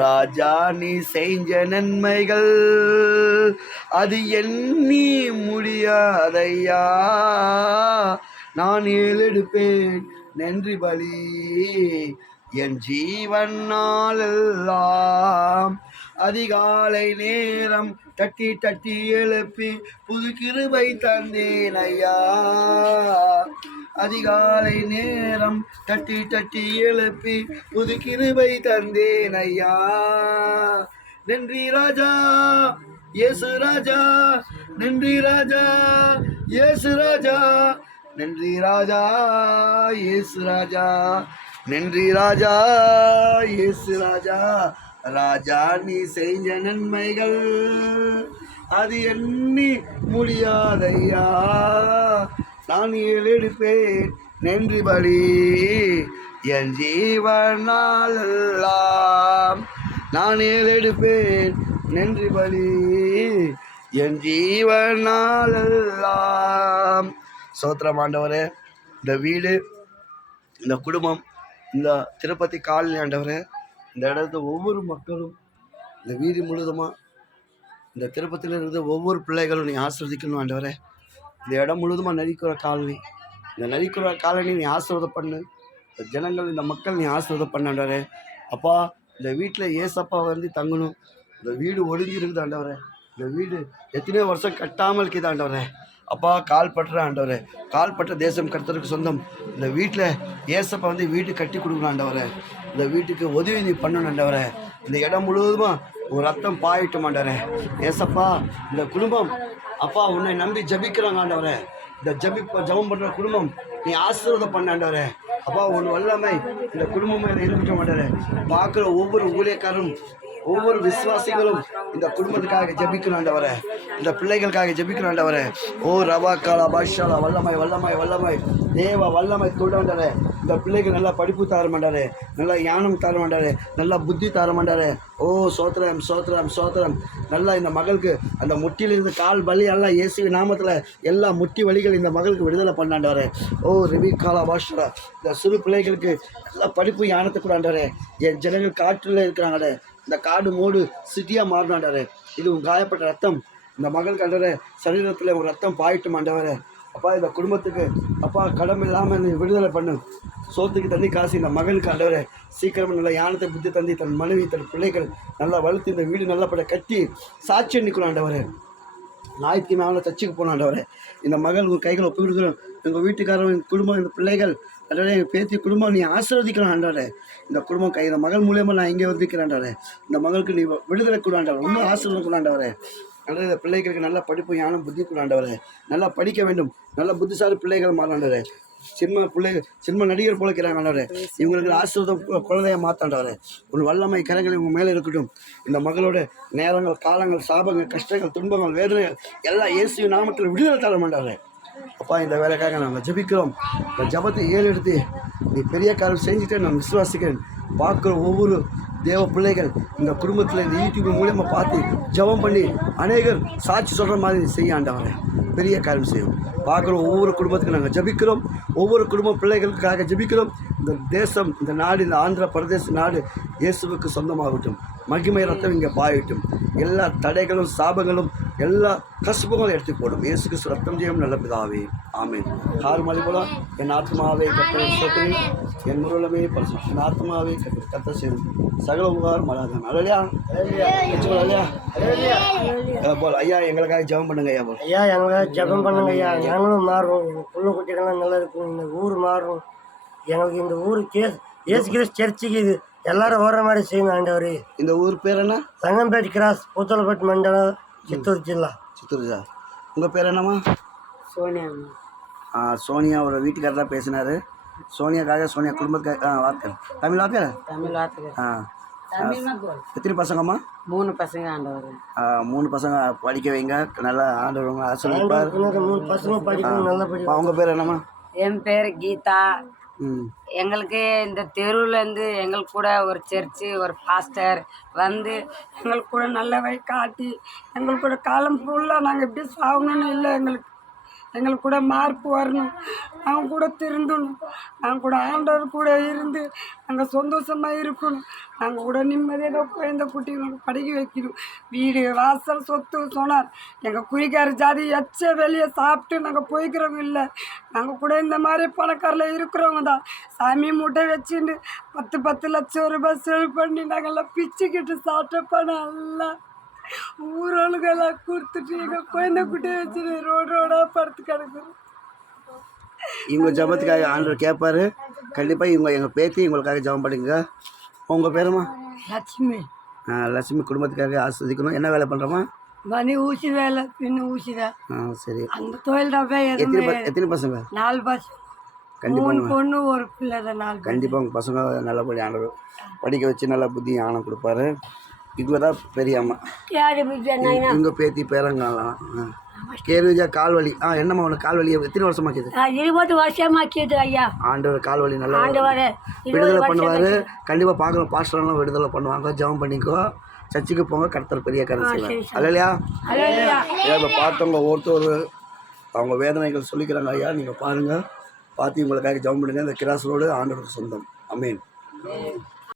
ராஜா நீ செஞ்ச நன்மைகள் அது எண்ணி முடியாதையா. நான் ஏறெடுப்பேன் நன்றி பலி என் ஜீவனாலெல்லாம். அதிகாலை நேரம் தட்டி தட்டி எழுப்பி புது கிருபை தந்தேன் ஐயா. அதிகாலை நேரம் தட்டி தட்டி எழுப்பி புது கிருபை தந்தேன் ஐயா. நன்றி ராஜா இயேசு ராஜா, நன்றி ராஜா இயேசு ராஜா, நன்றி ராஜா இயேசு ராஜா, நன்றி ராஜா இயேசு ராஜா. ராஜா நீ செஞ்ச நன்மைகள் அது எண்ணி முடியாதையா. நான் ஏறெடுப்பேன் நன்றி பலி என் ஜீவனாலெல்லாம். நான் ஏறெடுப்பேன் நன்றி பலி என் ஜீவனாலெல்லாம். சோத்திரம் ஆண்டவரே, இந்த வீடு, இந்த குடும்பம், இந்த திருப்பதி காலனி ஆண்டவரே, இந்த இடத்துல ஒவ்வொரு மக்களும், இந்த வீதி முழுதுமாக இந்த திருப்பதியில் இருக்கிற ஒவ்வொரு பிள்ளைகளும் நீ ஆசீர்வதிக்கணும் ஆண்டவரே. இந்த இடம் முழுதுமாக நரிக்குற காலனி, இந்த நரிக்குற காலனி நீ ஆசீர்வாதம் பண்ணு. இந்த ஜனங்கள், இந்த மக்கள் நீ ஆசீர்வாதம் பண்ண ஆண்டவரே. அப்பா, இந்த வீட்டில் ஏசப்பா வந்து தங்கணும். இந்த வீடு ஒளிஞ்சிருக்குது ஆண்டவரே. இந்த வீடு எத்தனையோ வருஷம் கட்டாமல் இருக்குது ஆண்டவரே. அப்பா, கால்பற்ற ஆண்டவரே, கால்பற்ற தேசம் கர்த்தருக்கு சொந்தம். இந்த வீட்டில் ஏசப்பா வந்து வீடு கட்டி கொடுக்கணும் ஆண்டவரே. இந்த வீட்டுக்கு உதவி நீ பண்ணணும் ஆண்டவரே. இந்த இடம் முழுவதுமா ஒரு ரத்தம் பாயிட்டும் ஆண்டவரே. ஏசப்பா, இந்த குடும்பம் அப்பா உன்னை நம்பி ஜபிக்கிறாங்க ஆண்டவரே. இந்த ஜபம் பண்ணுற குடும்பம் நீ ஆசீர்வாதம் பண்ண ஆண்டவரே. அப்பா, உன் வல்லமை இந்த குடும்பமே இருக்கட்டும் ஆண்டவரே. பார்க்குற ஒவ்வொரு ஊழியக்காரரும், ஒவ்வொரு விசுவாசிகளும் இந்த குடும்பத்துக்காக ஜபிக்கணும் ஆண்டவரே. இந்த பிள்ளைகளுக்காக ஜபிக்கணும் ஆண்டவரே. ஓ ரவா காலா பாஷாலா, வல்லமை வல்லமை வல்லமை தேவ வல்லமை தொண்டாண்டரே. இந்த பிள்ளைக்கு நல்லா படிப்பு தர மாட்டாரு, நல்லா ஞானம் தர மாட்டாரு, நல்லா புத்தி தர மாட்டாரு. ஓ சோத்திரம் சோத்திரம் சோத்திரம். நல்லா இந்த மகளுக்கு அந்த முட்டியிலிருந்து கால் வலி எல்லாம் இயேசு நாமத்தில் எல்லா முட்டி வலிகள் இந்த மகளுக்கு விடுதலை பண்ணாண்டவரே. ஓ ரிபி காலா பாஷா, இந்த சிறு பிள்ளைகளுக்கு நல்லா படிப்பு ஞானத்தை கூட ஆண்டவரே. என் ஜனங்கள் காற்றில் இருக்கிறாங்களே, இந்த காடு மூடு சிட்டியாக மாறினாண்டாரு. இது காயப்பட்ட ரத்தம் இந்த மகளுக்கு ஆண்டவரே. சரீரத்தில் ஒரு ரத்தம் பாயிட்டும் ஆண்டவரே. அப்பா, இந்த குடும்பத்துக்கு அப்பா கடமை இல்லாமல் நீ விடுதலை பண்ணு. சோத்துக்கு தண்ணி காசு இந்த மகளுக்கு ஆண்டவரே. சீக்கிரமாக நல்ல ஞானத்தை புத்தி தந்தி தன் மனைவி தன் பிள்ளைகள் நல்லா வளர்த்து இந்த வீடு நல்லபட கட்டி சாட்சியம் நிற்கணும் ஆண்டவரே. ஞாயிற்று மேலே சர்ச்சுக்கு போகணும் ஆண்டவரே. இந்த மகள் உங்கள் கைகளை ஒப்பு கொடுக்குறோம். எங்கள் வீட்டுக்காரன், எங்கள் குடும்பம், இந்த பிள்ளைகள் ஆண்டவரே, எங்கள் பேத்தி குடும்பம் நீ ஆசீர்வதிக்கணும் ஆண்டவரே. இந்த குடும்பம் இந்த மகள் மூலியமாக நான் இங்கே வந்திருக்கிறேன் ஆண்டவரே. இந்த மகளுக்கு நீ விடுதலை கூட ஆண்டவரே, ரொம்ப ஆசீர்வாதம் கூட ஆண்டவரே. ஆண்டவரே, இந்த பிள்ளைகளுக்கு நல்லா படிப்பு ஞானம் புத்தி கூட ஆண்டவரே. நல்லா படிக்க வேண்டும், நல்லா புத்திசாலி பிள்ளைகள் மாறாண்டவரே. சினிமா பிள்ளைகள், சினிமா நடிகர் போலக்கிறாங்க ஆண்டவரே. இவங்களுக்கு ஆசீர்வாதம் குழந்தைய மாத்தாண்டவரே. ஒரு வல்லமை கரங்கள் இவங்க மேலே இருக்கட்டும். இந்த மகளோட நேரங்கள், காலங்கள், சாபங்கள், கஷ்டங்கள், துன்பங்கள், வேதனைகள் எல்லாம் இயேசு நாமத்தில் விடுதலை தர மாட்டாரே. அப்பா, இந்த வேலைக்காக நாங்கள் ஜபிக்கிறோம். இந்த ஜபத்தை ஏறெடுத்து நீ பெரிய காரியம் செஞ்சுட்டு நான் விசுவாசிக்கிறேன். பார்க்குற ஒவ்வொரு தேவ பிள்ளைகள் இந்த குடும்பத்தில் இந்த யூடியூப் மூலியமாக பார்த்து ஜபம் பண்ணி அநேகர் சாட்சி சொல்கிற மாதிரி செய்ய ஆண்டவரே. பெரிய காரியம் செய்வோம். பார்க்குற ஒவ்வொரு குடும்பத்துக்கு நாங்கள் ஜபிக்கிறோம். ஒவ்வொரு குடும்ப பிள்ளைகளுக்காக ஜபிக்கிறோம். இந்த தேசம், இந்த நாடு, இந்த ஆந்திர பிரதேச நாடு இயேசுவுக்கு சொந்தமாகட்டும். மகிமை ரத்தம் இங்கே பாயட்டும். எல்லா தடைகளும், சாபங்களும், எல்லா கசப்புகளும் எடுத்து போடும். இயேசுக்கு ரத்தம் செய்யும் நல்ல பிதாவே, ஆமென். கார்மலை போல என் ஆத்மாவே கர்த்தரை ஸ்தோத்திரி, என் முருளமே பரிசுத்த என் ஆத்மாவே கர்த்தரை செய்யும் சகல உபகாரம் மலாதான். அலையா போல் ஐயா, எங்களுக்காக ஜெபம் பண்ணுங்க ஐயா. போல் ஐயா, எங்களுக்காக ஜெபம் பண்ணுங்க ஐயா. நாங்களும் மாறும், எங்கள் புள்ள குட்டிகள்லாம் நல்லா இருக்கும், இந்த ஊர் மாறும். எங்களுக்கு இந்த ஊர் இயேசு கிறிஸ்து சர்ச்சுக்கு இது எல்லாரும் ஓடுற மாதிரி செய்யுங்க ஆண்டவர். இந்த ஊர் பேர் என்ன? சங்கம்பேட் கிராஸ், பூத்தலப்பட்டு மண்டலம், சித்தூர் ஜில்லா. சித்தூர் ஜில்லா. உங்கள் பேர் என்னம்மா? சோனியா. சோனியாவோட வீட்டுக்காரர் தான் பேசினார். சோனியாக்காக, சோனியா குடும்பத்துக்காக வார்த்தை தமிழ் வார்த்தை. எத்தனை பசங்கம்மா? 3 பசங்க ஆண்டவர். 3 பசங்க படிக்க வைங்க, நல்லா ஆண்டவர் ஆசீர்வதிப்பார். 3 பசங்க படிக்கணும், நல்லா படிக்கும். அவங்க பேர் என்னம்மா? என் பேர் கீதா. எங்களுக்கு இந்த தெருவுலேருந்து எங்களுக்கு கூட ஒரு சர்ச்சு, ஒரு பாஸ்டர் வந்து எங்களுக்கு கூட நல்ல வழி காட்டி எங்களுக்கு கூட காலம் ஃபுல்லாக நாங்கள் எப்படி சாகணும்னு இல்லை. எங்களுக்கு கூட மார்க் வரணும், நாங்கள் கூட திருந்தணும், நாங்கள் கூட ஆண்டவர் கூட இருந்து நாங்கள் சந்தோஷமாக இருக்கணும், நாங்கள் கூட நிம்மதியாக குழந்தை குட்டிகளுக்கு படிக்க வைக்கணும். வீடு வாசல் சொத்து சொன்னார் எங்கள் குறிக்கார ஜாதி எச்ச வெளியே சாப்பிட்டு நாங்கள் போய்க்கிறவங்க இல்லை. நாங்கள் கூட இந்த மாதிரி பணக்காரில் இருக்கிறவங்க தான். சாமி மூட்டை வச்சுட்டு 10 லட்சம் ரூபாய் செலவு பண்ணி நாங்கள்லாம் பிச்சுக்கிட்டு சாப்பிட்ட பணம் எல்லாம் ஊரோளுக்கெல்லாம் கொடுத்துட்டு எங்கள் குழந்தை குட்டியை வச்சுட்டு ரோடாக படுத்து கிடக்குறோம். இவங்க ஜபத்துக்காக ஆண்டவர் கேட்பாரு. கண்டிப்பாக இவங்க எங்கள் பேத்தி இவங்களுக்காக ஜபம் பண்ணுங்க. உங்கள் பேருமா? லட்சுமி. லட்சுமி குடும்பத்துக்காக ஆஸ்வதிக்கணும். என்ன வேலை பண்ணுறோமா? மணி ஊசி வேலை, பின்ன ஊசி தான். சரி. அந்த தொழில் தான். எத்தனை பசங்க? 4 பசங்க. கண்டிப்பாக 3 பொண்ணு 1 பிள்ளை தான். 4. கண்டிப்பாக உங்கள் பசங்க நல்லபடி ஆண்டவர் படிக்க வச்சு நல்லா புத்தி ஞானம் கொடுப்பாரு. இவங்க தான் பெரிய அம்மா. இவங்க பேத்தி பேரங்கலாம். கேருஜா கால்வலி. என்னம்மா உனக்கு கால்வலி எத்தனை வருஷமாக்குது? 20 வருஷமாக்கிது ஐயா. ஆண்டவர் கால்வலி நல்லா விடுதலை பண்ணுவார். கண்டிப்பாக பார்க்குறோம். பாஸ்டர்லாம் விடுதலை பண்ணுவாங்க. ஜெபம் பண்ணிக்கோ, சர்ச்சுக்கு போங்க, கர்த்தர் பெரிய காரியம் செய்வார். அல்லையா? இப்போ பார்த்தவங்க ஒருத்தர் அவங்க வேதனைகள் சொல்லிக்கிறாங்க. ஐயா நீங்கள் பாருங்கள், பார்த்து இவங்களுக்காக ஜெபம் பண்ணுங்கள். இந்த கிராஸ் ரோடு ஆண்டவருக்கு சொந்தம். அமீன்.